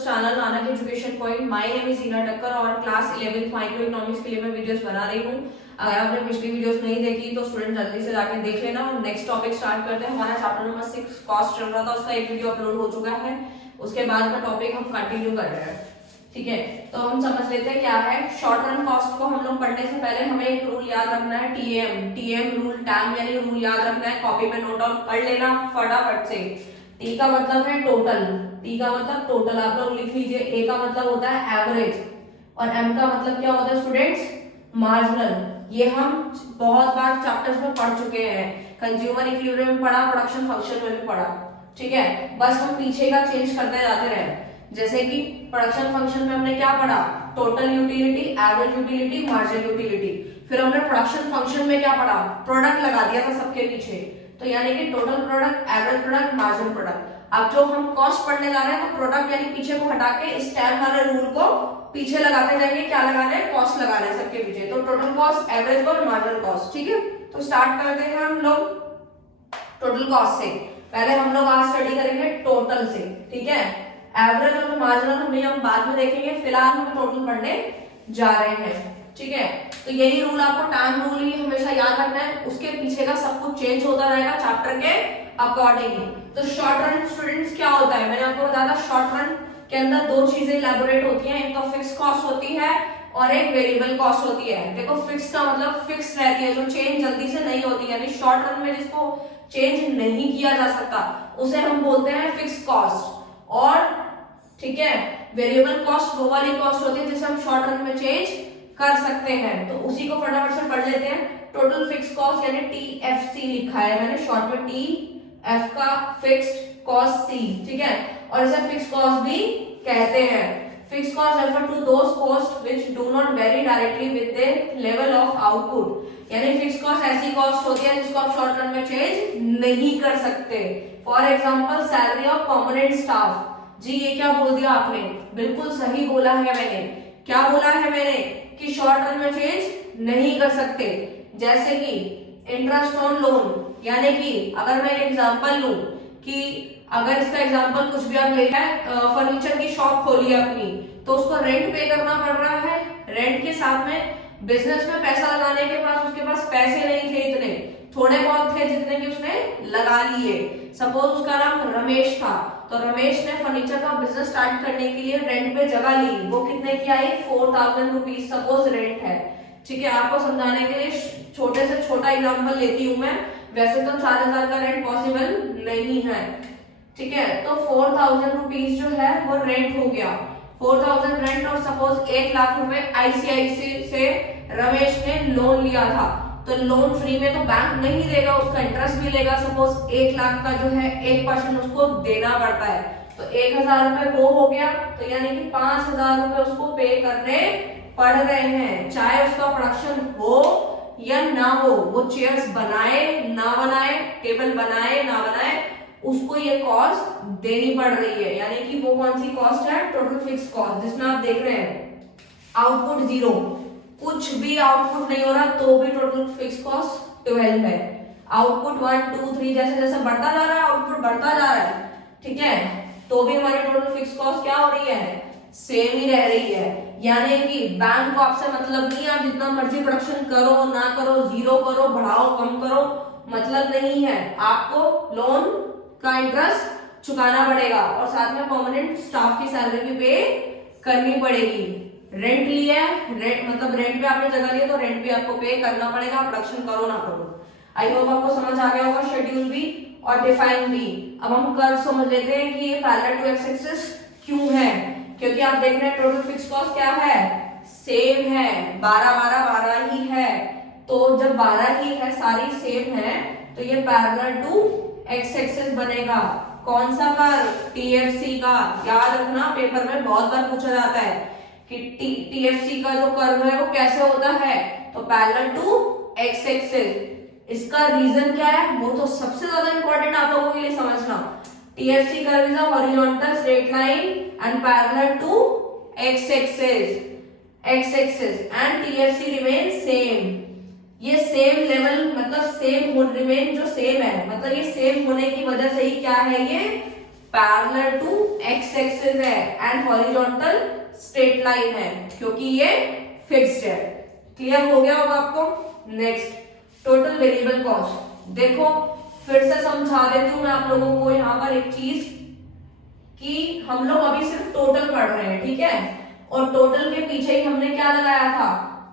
This channel Nanak education point. My name is Heena Takkar और class 11th micro economics के लिए मैं वीडियोस बना रही हूँ। अगर आपने पिछली वीडियोस नहीं देखी तो स्टूडेंट जल्दी से जाके देख लेना। और नेक्स्ट टॉपिक स्टार्ट करते हैं। हमारा चैप्टर नंबर 6 कॉस्ट चल रहा था, उसका एक वीडियो अपलोड हो चुका है। उसके बाद का टॉपिक हम कंटिन्यू कर रहे हैं, ठीक है। तो हम समझ लेते हैं क्या है। शॉर्ट रन कॉस्ट को हम लोग पढ़ने से पहले हमें एक रूल याद रखना है, टीएम रूल, टैम यानी रूल याद रखना है। कॉपी में नोट डाउन कर लेना फटाफट से। टी का मतलब है टोटल, टी का मतलब टोटल आप लोग लिख लीजिए। ए का मतलब होता है एवरेज और एम का मतलब क्या होता है स्टूडेंट्स, मार्जिनल। ये हम बहुत बार चैप्टर्स में पढ़ चुके हैं। कंज्यूमर इक्विलिब्रियम में पढ़ा, प्रोडक्शन फंक्शन में भी पढ़ा, ठीक है। बस हम पीछे का चेंज करते जाते रहे। जैसे कि प्रोडक्शन फंक्शन में हमने क्या पढ़ा, total utility, average utility, marginal utility. फिर हमने प्रोडक्शन फंक्शन में क्या पढ़ा, प्रोडक्ट लगा दिया था सबके पीछे। तो यानी कि total product, average product, marginal product. अब जो हम कॉस्ट पढ़ने जा रहे हैं तो प्रोडक्ट यानी पीछे को हटा के इस टैब वाले रूल को पीछे लगाते जाएंगे। क्या लगाना है, कॉस्ट लगाना है सबके पीछे। तो total cost, average cost, marginal cost, ठीक है। तो स्टार्ट करते हैं हम लोग टोटल कॉस्ट से। पहले हम लोग आज स्टडी करेंगे टोटल से, ठीक है। एवरेज और मार्जिनल हम बाद में देखेंगे, फिलहाल हम टोटल पढ़ने जा रहे हैं, ठीक है। तो यही रूल आपको, टाइम रूल ही हमेशा याद रखना है। उसके पीछे का सब कुछ चेंज होता रहेगा चैप्टर के अकॉर्डिंग। तो शॉर्ट रन स्टूडेंट्स क्या होता है, मैंने आपको बताया था शॉर्ट रन के अंदर दो चीजें इलैबोरेट होती हैं। एक तो फिक्स कॉस्ट होती है और एक वेरिएबल कॉस्ट होती है। देखो फिक्स का मतलब फिक्स रहती है, जो चेंज जल्दी से नहीं होती, यानी शॉर्ट रन में जिसको चेंज नहीं किया जा सकता उसे हम बोलते हैं फिक्स कॉस्ट। और ठीक है, वेरिएबल कॉस्ट वो वाली कॉस्ट होती है जिसे हम शॉर्ट रन में चेंज कर सकते हैं। तो उसी को फटाफट से पढ़ लेते हैं। टोटल फिक्स कॉस्ट यानी टीएफसी लिखा है मैंने शॉर्ट में, टीएफ का फिक्स्ड कॉस्ट सी, ठीक है। और इसे फिक्स कॉस्ट भी कहते हैं। Fix cost refer to those cost which do not vary directly with the level of output. यानी फिक्स कॉस्ट ऐसी कॉस्ट होती है जिसको आप शॉर्ट रन में चेंज नहीं कर सकते। For example salary of permanent staff. जी ये क्या बोल दिया आपने, बिल्कुल सही बोला है मैंने। क्या बोला है मैंने कि शॉर्ट रन में चेंज नहीं कर सकते। जैसे कि इंटरेस्ट ऑन लोन, यानी कि अगर मैं एक एग्जांपल लूं कि अगर इसका एग्जांपल कुछ भी आप ले रहे हैं, फर्नीचर की शॉप खोली है अपनी, तो उसको रेंट पे करना पड़ रहा है। रेंट के साथ में बिजनेस में पैसा लगाने के पास उसके पास पैसे नहीं थे, इतने थोड़े बहुत थे जितने कि उसने लगा लिए। सपोज उसका नाम रमेश था, तो रमेश ने फर्नीचर का बिजनेस स्टार्ट करने के लिए रेंट पे जगह ली। वो कितने की आई, 4000 रुपीज सपोज रेंट है, ठीक है। आपको समझाने के लिए छोटे से छोटा एग्जांपल लेती हूं मैं। वैसे तो 4000 का रेंट पॉसिबल नहीं है, ठीक है। तो 4000 रुपीज जो है वो रेंट हो गया, 4000 रेंट। और सपोज 1 लाख रुपए आईसीआईसी से रमेश ने लोन लिया था, तो लोन फ्री में तो बैंक नहीं देगा, उसका इंटरेस्ट भी लेगा। सपोज 1 लाख का जो है 1% उसको देना पड़ता है, तो 1000 रुपए वो हो गया। तो यानी कि 5000 रुपए उसको पे करने पड़ रहे हैं, चाहे उसका प्रोडक्शन हो या ना हो। वो चेयर्स बनाए ना बनाए, टेबल बनाए ना बनाए, उसको ये कॉस्ट देनी पड़ रही है। यानी कि वो कौन सी कॉस्ट है, टोटल फिक्स कॉस्ट, जिसमें आप देख रहे हैं आउटपुट 0, कुछ भी आउटपुट नहीं हो रहा तो भी टोटल फिक्स कॉस्ट 12 है। आउटपुट 1 2 3 जैसे जैसे बढ़ता जा रहा है, आउटपुट बढ़ता जा रहा है, ठीक है, तो भी हमारी टोटल फिक्स कॉस्ट क्या हो रही है, सेम ही रह रही है। यानी कि बैंक को आपसे मतलब नहीं है, आप जितना मर्जी प्रोडक्शन करो ना करो, जीरो करो, बढ़ाओ कम करो, मतलब नहीं है। आपको लोन का इंटरेस्ट चुकाना पड़ेगा और साथ में परमानेंट स्टाफ की सैलरी भी पे करनी पड़ेगी। रेंट लिया है, रेंट मतलब रेंट पे आपने जगह लिया तो रेंट भी आपको पे करना पड़ेगा, प्रोडक्शन करो ना करो। आई होप आपको समझ आ गया होगा, शेड्यूल भी और डिफाइन भी। अब हम कर्व समझ लेते हैं कि ये पैरेलल टू एक्स एक्सिस क्यों है, क्योंकि आप देख रहे हैं टोटल फिक्स कॉस्ट क्या है, सेम है, 12 12 12 ही है। तो जब 12 ही है, सारी सेम है, तो ये पैरेलल टू एक्स एक्सिस बनेगा। कौन सा कर्व, टीएफसी का। याद रखना, पेपर में बहुत बार पूछा जाता है कि टीएफसी का जो कर्व है वो कैसे होता है, तो पैरेलल टू एक्स एक्सिस। इसका रीजन क्या है, वो तो सबसे ज्यादा इंपॉर्टेंट आप लोगों के लिए समझना। TFC curve is a horizontal straight line and parallel to X axis and TFC remain same. ये सेम लेवल मतलब सेम रिमेन जो सेम है, मतलब ये सेम होने की वजह से ही क्या है, ये पैरेलल टू एक्स एक्सिस है एंड हॉरिजॉन्टल स्ट्रेट लाइन है, क्योंकि ये फिक्स्ड है। क्लियर हो गया होगा आपको। Next total variable cost. देखो फिर से समझा देती हूँ मैं आप लोगों को यहाँ पर एक चीज कि हम लोग अभी सिर्फ टोटल पढ़ रहे हैं, ठीक है, और टोटल के पीछे ही हमने क्या लगाया था,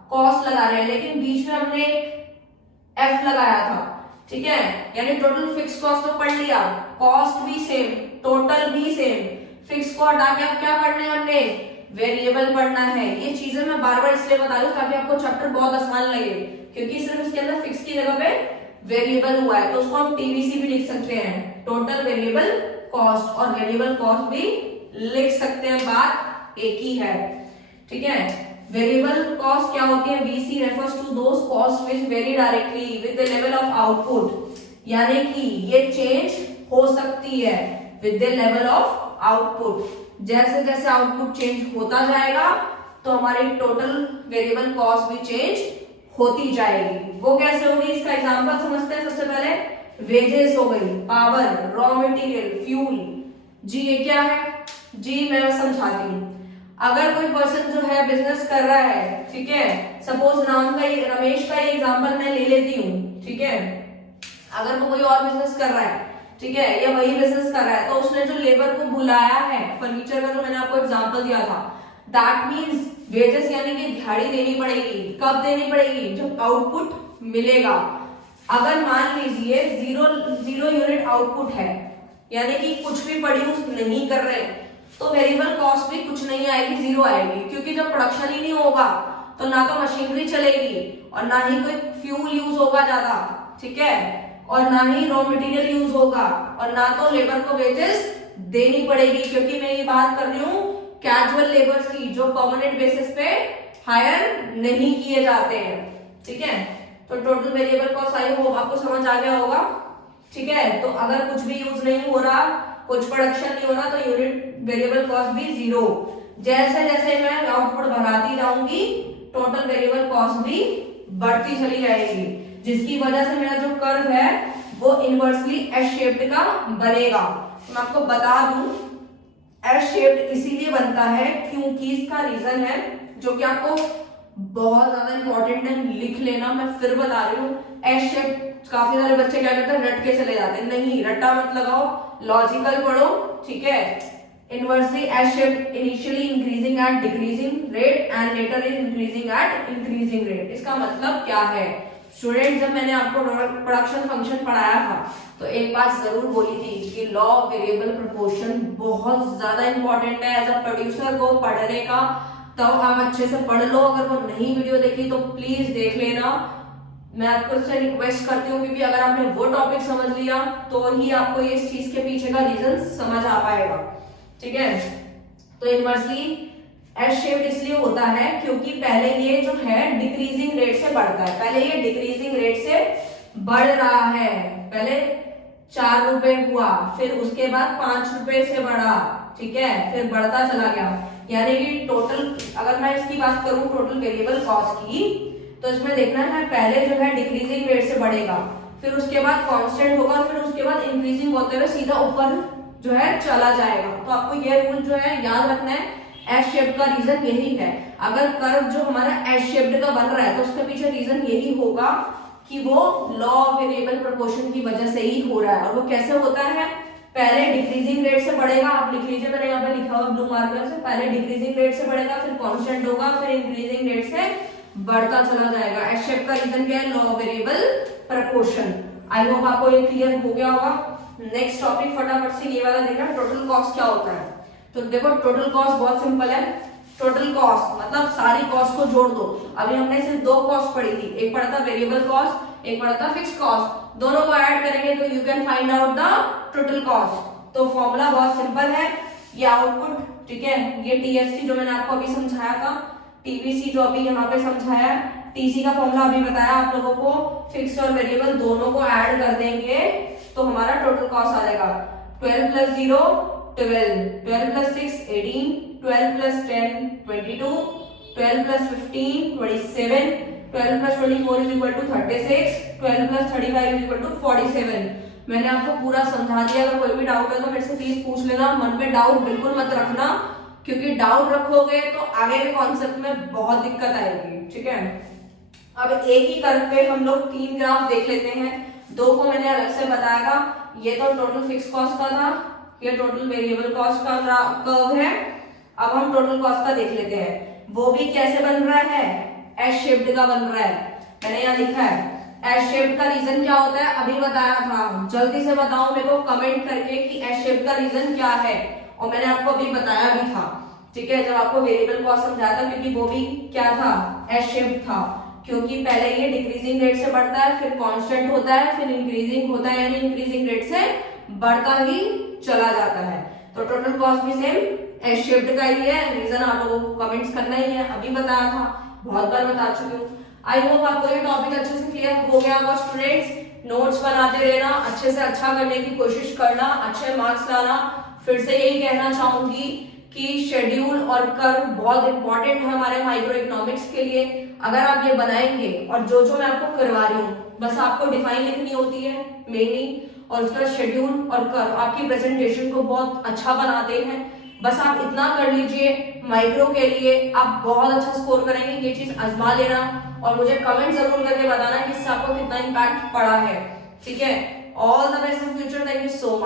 कॉस्ट लगा रहे हैं, लेकिन बीच में हमने एफ लगाया था, ठीक है, यानी टोटल फिक्स कॉस्ट तो पढ़ लिया, कॉस्ट भी सेम, टोटल भी सेम, फिक्स को हटा के अब क्या पढ़ना है हमने, वेरिएबल पढ़ना है। ये चीजें मैं बार बार इसलिए बता रही हूँ ताकि आपको चैप्टर बहुत आसान लगे, क्योंकि सिर्फ इसके अंदर फिक्स की जगह पे वेरिएबल हुआ है, तो उसको हम टीवीसी भी लिख सकते हैं, टोटल वेरिएबल कॉस्ट, और वेरिएबल कॉस्ट भी लिख सकते हैं, बात एक ही है, ठीक है। वेरिएबल कॉस्ट क्या होती है, VC refers to those cost which vary directly with the level of output, यानी कि ये चेंज हो सकती है with the level of output, जैसे जैसे आउटपुट चेंज होता जाएगा तो हमारी टोटल वेरिएबल कॉस्ट भी चेंज होती जाएगी। वो कैसे होगी, इसका एग्जांपल समझते हैं। सबसे पहले वेजेस हो गई, पावर, रॉ मटेरियल, फ्यूल। जी ये क्या है, जी मैं समझाती हूँ। अगर कोई पर्सन जो है बिजनेस कर रहा है, ठीक है, सपोज रमेश का ही एग्जांपल मैं ले लेती हूँ, ठीक है, अगर वो कोई और बिजनेस कर रहा है, ठीक है, या वही बिजनेस कर रहा है, तो उसने जो लेबर को बुलाया है, फर्नीचर का जो मैंने आपको एग्जांपल दिया था, दैट मीन्स वेजेस यानी कि दिहाड़ी देनी पड़ेगी। कब देनी पड़ेगी, जब आउटपुट मिलेगा। अगर मान लीजिए जीरो यूनिट आउटपुट है, यानी कि कुछ भी प्रोड्यूस नहीं कर रहे, तो वेरिएबल कॉस्ट भी कुछ नहीं आएगी, जीरो आएगी, क्योंकि जब प्रोडक्शन ही नहीं होगा तो ना तो मशीनरी चलेगी और ना ही कोई फ्यूल यूज होगा ज्यादा, ठीक है, और ना ही रॉ मटेरियल यूज होगा, और ना तो लेबर को वेजेस देनी पड़ेगी, क्योंकि मैं ये बात कर रही हूँ कैजुअल लेबर्स की, जो परमानेंट बेसिस पे हायर नहीं किए जाते हैं, ठीक है। तो total variable cost I hope आपको समझ आ गया होगा, ठीक है। तो अगर कुछ भी यूज नहीं हो रहा, कुछ प्रोडक्शन नहीं हो रहा, तो यूनिट वेरिएबल कॉस्ट भी जीरो। जैसे जैसे मैं आउटपुट बढ़ाती जाऊंगी, टोटल वेरिएबल कॉस्ट भी बढ़ती चली जाएगी, जिसकी वजह से मेरा जो कर्व है वो इनवर्सली एस शेप्ड का बनेगा। तो मैं आपको बता दूं, एस शेप्ड इसीलिए बनता है क्योंकि इसका रीजन है, जो कि आपको बहुत ज्यादा इंपॉर्टेंट है, लिख लेना, मैं फिर बता रही हूँ। एस शेप्ड काफी सारे बच्चे क्या करते हैं, रट के चले जाते हैं, नहीं, रट्टा मत लगाओ, लॉजिकल पढ़ो, ठीक है। Inversely S shaped initially increasing at decreasing rate and later is increasing at increasing rate. इसका मतलब क्या है स्टूडेंट, जब मैंने आपको प्रोडक्शन फंक्शन पढ़ाया था तो एक बात जरूर बोली थी कि लॉ ऑफ वेरिएबल प्रोपोर्शन बहुत ज्यादा इंपॉर्टेंट है एज अ प्रोड्यूसर को पढ़ने का। तो आप अच्छे से पढ़ लो, अगर वो नहीं वीडियो देखी तो प्लीज देख लेना, मैं आपको से रिक्वेस्ट करती हूँ, क्योंकि अगर आपने वो टॉपिक समझ लिया तो ही आपको ये इस चीज के पीछे का रीजन समझ आ पाएगा, ठीक है। तो इनवर्सली एस शेप्ड इसलिए होता है क्योंकि पहले ये जो है डिक्रीजिंग रेट से बढ़ता है, पहले ये डिक्रीजिंग रेट से बढ़ रहा है, पहले 4 रुपए हुआ, फिर उसके बाद 5 रुपए से बढ़ा, ठीक है, फिर बढ़ता चला गया, यानी कि टोटल, अगर मैं इसकी बात करूं टोटल वेरिएबल कॉस्ट की, तो इसमें देखना है पहले जो है डिक्रीजिंग रेट से बढ़ेगा, फिर उसके बाद कांस्टेंट होगा, फिर उसके बाद इंक्रीजिंग होते हुए सीधा ऊपर जो है चला जाएगा। तो आपको ये रूल जो है याद रखना है। एस शेप्ड का रीजन यही है, अगर कर्व जो हमारा एस शेप्ड का बन रहा है तो उसके पीछे रीजन यही होगा कि वो लॉ ऑफ वेरिएबल प्रोपोर्शन की वजह से ही हो रहा है। और वो कैसे होता है, पहले डिक्रीजिंग रेट से बढ़ेगा, आप लिख लीजिए, मैंने यहाँ पे लिखा हुआ ब्लू मार्कर से, पहले डिक्रीजिंग रेट से बढ़ेगा, फिर कांस्टेंट होगा, फिर इंक्रीजिंग रेट से बढ़ता चला जाएगा। एस शेप का रीजन क्या है, law of variable proportion. I hope आपको ये क्लियर हो गया होगा। नेक्स्ट टॉपिक फटाफट से ये वाला देखना, टोटल कॉस्ट क्या होता है। तो देखो टोटल कॉस्ट बहुत सिंपल है, टोटल कॉस्ट मतलब सारी कॉस्ट को जोड़ दो। अभी हमने सिर्फ 2 कॉस्ट पढ़ी थी, एक पढ़ा था वेरिएबल कॉस्ट, एक पढ़ा था फिक्स कॉस्ट, दोनों को ऐड करेंगे तो you can find out the total cost. तो फॉर्मूला बहुत सिंपल है, ये आउटपुट, ठीक है, ये टीएससी जो मैंने आपको अभी समझाया था, टीवीसी जो अभी यहाँ पे समझाया, टीसी का फॉर्मूला अभी बताया आप लोगों को, फिक्स्ड और वेरिएबल दोनों को ऐड कर देंगे तो हमारा टोटल कॉस्ट आ जाएगा 12 + 0 12, 12 + 6 18, 12 + 10 22, 12 + 15 27, 12 + 24 = 36, 12 + 35 = 47। मैंने आपको पूरा समझा दिया। अगर कोई भी डाउट है तो मेरे से प्लीज पूछ लेना, मन में डाउट बिल्कुल मत रखना, क्योंकि डाउट रखोगे तो आगे के कॉन्सेप्ट में बहुत दिक्कत आएगी, ठीक है। अब एक ही कर्व पे हम लोग 3 ग्राफ देख लेते हैं, 2 को मैंने अलग से बताया था। ये तो टोटल फिक्स कॉस्ट का था, ये टोटल वेरिएबल कॉस्ट का कर्व है। अब हम टोटल कॉस्ट का देख लेते हैं, वो भी कैसे बन रहा है, एस शेप्ड का बन रहा है। मैंने यहाँ लिखा है एस शेप्ड का रीजन क्या होता है, अभी बताया था। जल्दी से बताओ मेरे को कमेंट करके कि एस शेप्ड का रीजन क्या है, और मैंने आपको अभी बताया भी था, ठीक है, जब आपको वेरिएबल कॉस्ट समझाया था, क्योंकि वो भी क्या था, एस शेप्ड था। क्योंकि पहले ये डिक्रीजिंग रेट से बढ़ता है, फिर कांस्टेंट होता है, फिर इंक्रीजिंग होता है, यानी इंक्रीजिंग रेट से बढ़ता ही चला जाता है। तो टोटल कॉस्ट भी सेम एस शेप्ड का ही है। रीजन आप लोगों को कमेंट्स करना ही है, अभी बताया था, बहुत बार बता चुकी हूँ। आई होप आपको ये टॉपिक अच्छे से क्लियर हो गया होगा स्टूडेंट्स। नोट्स बनाते रहना, अच्छे से अच्छा करने की कोशिश करना, अच्छे मार्क्स लाना। फिर से यही कहना चाहूंगी कि शेड्यूल और कर्व बहुत इंपॉर्टेंट है हमारे माइक्रो इकोनॉमिक्स के लिए। अगर आप ये बनाएंगे, और जो जो मैं आपको करवा रही हूँ, बस आपको डिफाइन लिखनी होती है मेनली, और उसका शेड्यूल और कर्व आपकी प्रेजेंटेशन को बहुत अच्छा बनाते हैं। बस आप इतना कर लीजिए, माइक्रो के लिए आप बहुत अच्छा स्कोर करेंगे। ये चीज आजमा लेना और मुझे कमेंट जरूर करके बताना कि इससे आपको कितना इम्पैक्ट पड़ा है, ठीक है। All the best in future, thank you so much.